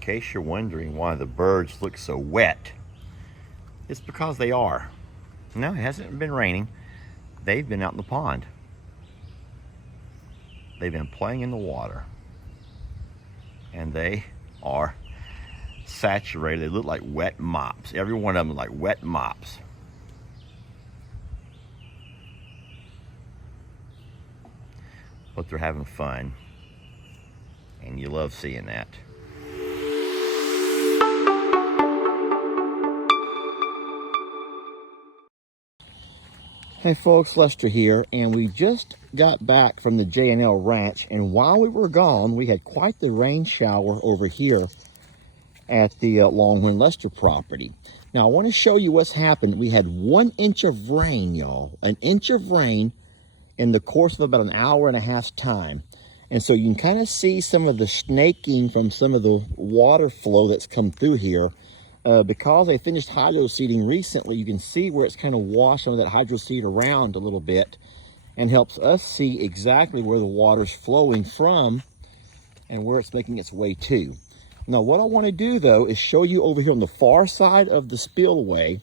case you're wondering why the birds look so wet, it's because they are. No, it hasn't been raining. They've been out in the pond. They've been playing in the water. And they are saturated. They look like wet mops. Every one of them like wet mops. But they're having fun. And you love seeing that. Hey folks, Lester here, and we just got back from the J&L Ranch, and while we were gone, we had quite the rain shower over here at the Longhorn Lester property. Now, I want to show you what's happened. We had 1 inch of rain, y'all. An inch of rain in the course of about an hour and a half's time. And so you can kind of see some of the snaking from some of the water flow that's come through here. Because I finished hydro seeding recently, you can see where it's kind of washed some of that hydro seed around a little bit and helps us see exactly where the water's flowing from and where it's making its way to. Now, what I want to do, though, is show you over here on the far side of the spillway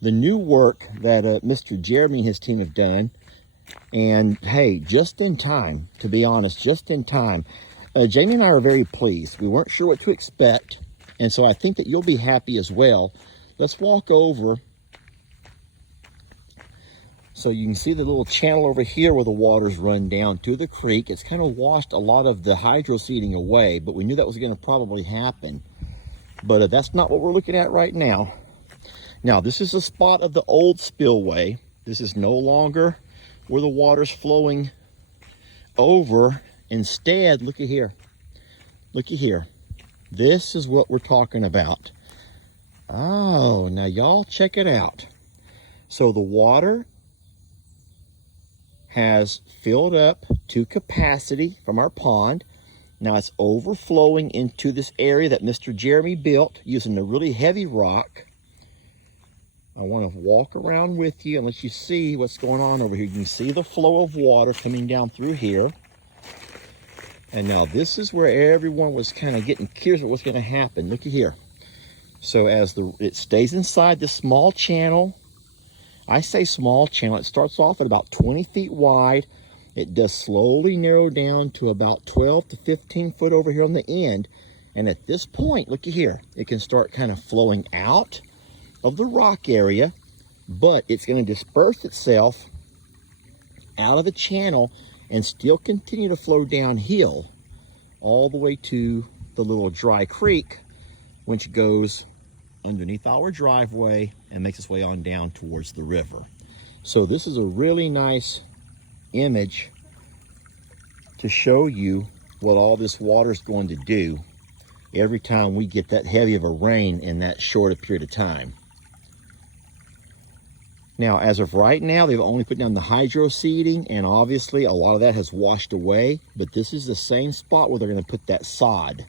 the new work that Mr. Jeremy and his team have done. And, hey, just in time, to be honest, just in time. Jamie and I are very pleased. We weren't sure what to expect. And so I think that you'll be happy as well. Let's walk over so you can see the little channel over here where the waters run down to the creek. It's kind of washed a lot of the hydro seeding away, but we knew that was going to probably happen. But that's not what we're looking at right now. Now, this is a spot of the old spillway. This is no longer where the water's flowing over. Instead, look at here. Looky here. This is what we're talking about. Oh, now y'all check it out. So the water has filled up to capacity from our pond. Now it's overflowing into this area that Mr. Jeremy built using a really heavy rock. I want to walk around with you and let you see what's going on over here. You can see the flow of water coming down through here. And now this is where everyone was kind of getting curious what was going to happen. Looky here. So as it stays inside this small channel, I say small channel, it starts off at about 20 feet wide. It does slowly narrow down to about 12 to 15 foot over here on the end. And at this point, looky here, it can start kind of flowing out of the rock area, but it's going to disperse itself out of the channel and still continue to flow downhill all the way to the little dry creek, which goes underneath our driveway and makes its way on down towards the river. So this is a really nice image to show you what all this water is going to do every time we get that heavy of a rain in that short a period of time. Now, as of right now, they've only put down the hydro seeding, and obviously a lot of that has washed away, but this is the same spot where they're going to put that sod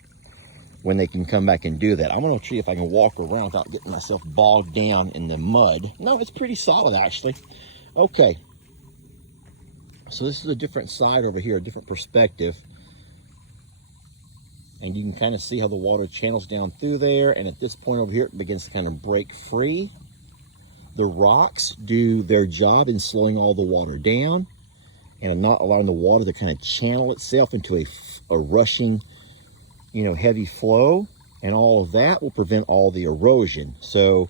when they can come back and do that. I'm going to see if I can walk around without getting myself bogged down in the mud. No, it's pretty solid, actually. Okay. So this is a different side over here, a different perspective. And you can kind of see how the water channels down through there, and at this point over here, it begins to kind of break free. The rocks do their job in slowing all the water down and not allowing the water to kind of channel itself into a rushing, heavy flow. And all of that will prevent all the erosion. So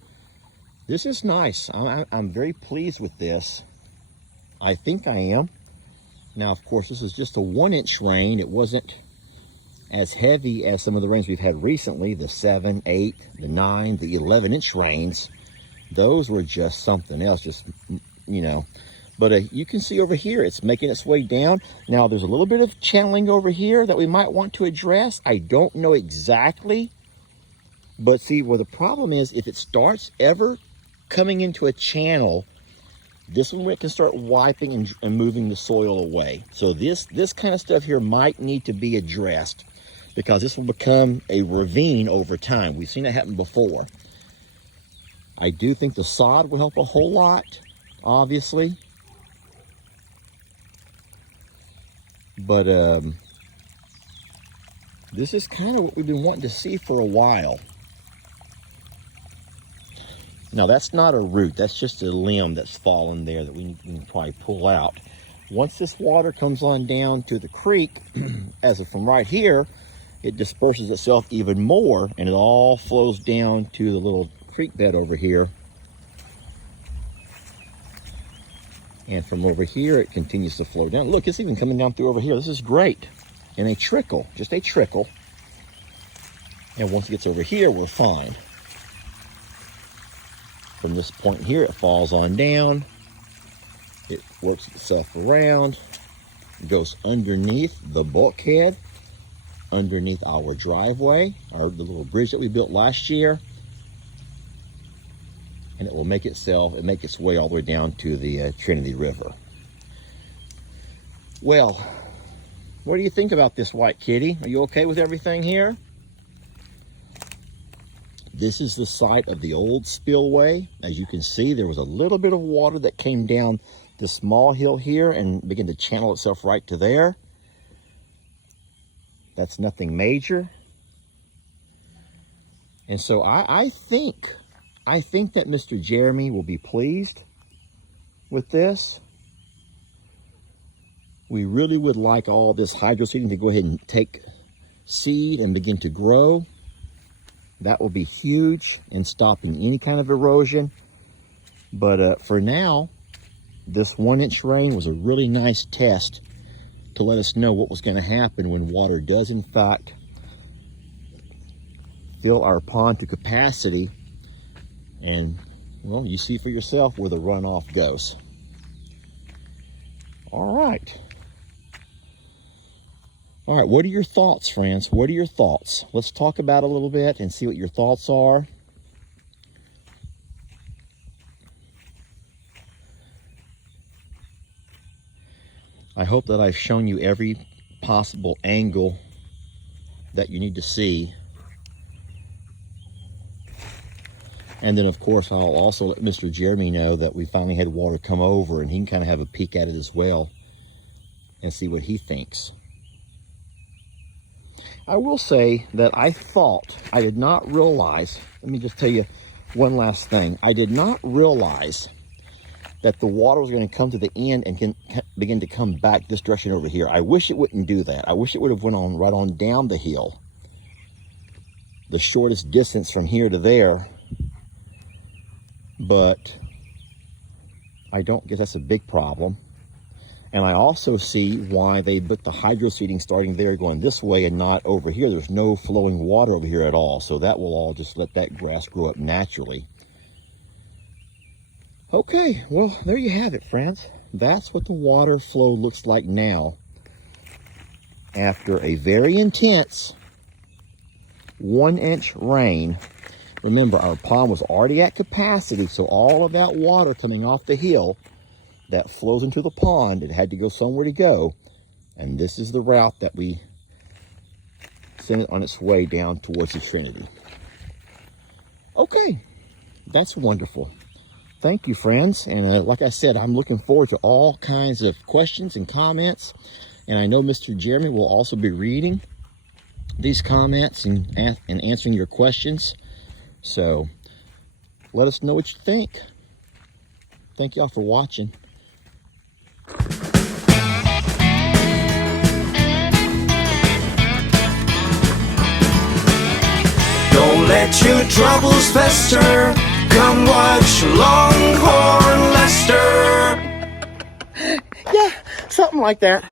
this is nice. I'm very pleased with this. I think I am. Now, of course, this is just a 1 inch rain. It wasn't as heavy as some of the rains we've had recently, the 7, 8, the 9, the 11 inch rains. Those were just something else, But you can see over here, it's making its way down. Now, there's a little bit of channeling over here that we might want to address. I don't know exactly. But see, where the problem is, if it starts ever coming into a channel, this one it can start wiping and moving the soil away. So this kind of stuff here might need to be addressed because this will become a ravine over time. We've seen it happen before. I do think the sod will help a whole lot, obviously. But This is kind of what we've been wanting to see for a while. Now that's not a root, that's just a limb that's fallen there that we can probably pull out. Once this water comes on down to the creek, as of from right here, it disperses itself even more and it all flows down to the little creek bed over here. And from over here, it continues to flow down. Look, it's even coming down through over here. This is great. And a trickle, just a trickle. And once it gets over here, we're fine. From this point here, it falls on down. It works itself around, goes underneath the bulkhead, underneath our driveway, the little bridge that we built last year. And it will make its way all the way down to the Trinity River. Well, what do you think about this, White Kitty? Are you okay with everything here? This is the site of the old spillway. As you can see, there was a little bit of water that came down the small hill here and began to channel itself right to there. That's nothing major. And so I think that Mr. Jeremy will be pleased with this. We really would like all this hydro seeding to go ahead and take seed and begin to grow. That will be huge in stopping any kind of erosion. But for now, this 1-inch rain was a really nice test to let us know what was going to happen when water does in fact fill our pond to capacity. And, well, you see for yourself where the runoff goes. All right. All right, what are your thoughts, friends? What are your thoughts? Let's talk about it a little bit and see what your thoughts are. I hope that I've shown you every possible angle that you need to see. And then, of course, I'll also let Mr. Jeremy know that we finally had water come over and he can kind of have a peek at it as well and see what he thinks. I will say that I did not realize, let me just tell you one last thing. I did not realize that the water was going to come to the end and can begin to come back this direction over here. I wish it wouldn't do that. I wish it would have went on right on down the hill. The shortest distance from here to there. But I don't guess that's a big problem. And I also see why they put the hydro seeding starting there going this way and not over here. There's no flowing water over here at all. So that will all just let that grass grow up naturally. Okay, well, there you have it, friends. That's what the water flow looks like now after a very intense 1-inch rain. Remember, our pond was already at capacity, so all of that water coming off the hill that flows into the pond, it had to go somewhere to go. And this is the route that we sent it on its way down towards the Trinity. Okay, that's wonderful. Thank you, friends. And like I said, I'm looking forward to all kinds of questions and comments. And I know Mr. Jeremy will also be reading these comments and answering your questions. So let us know what you think. Thank y'all for watching. Don't let your troubles fester. Come watch Longhorn Lester. Yeah, something like that.